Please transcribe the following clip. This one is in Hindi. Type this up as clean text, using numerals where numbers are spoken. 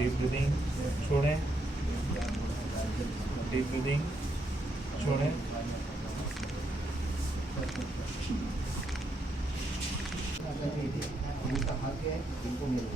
डीप ब्रीदिंग, छोड़ें, डीप ब्रीदिंग, छोड़ें। उनका हाथ है, इनको मिल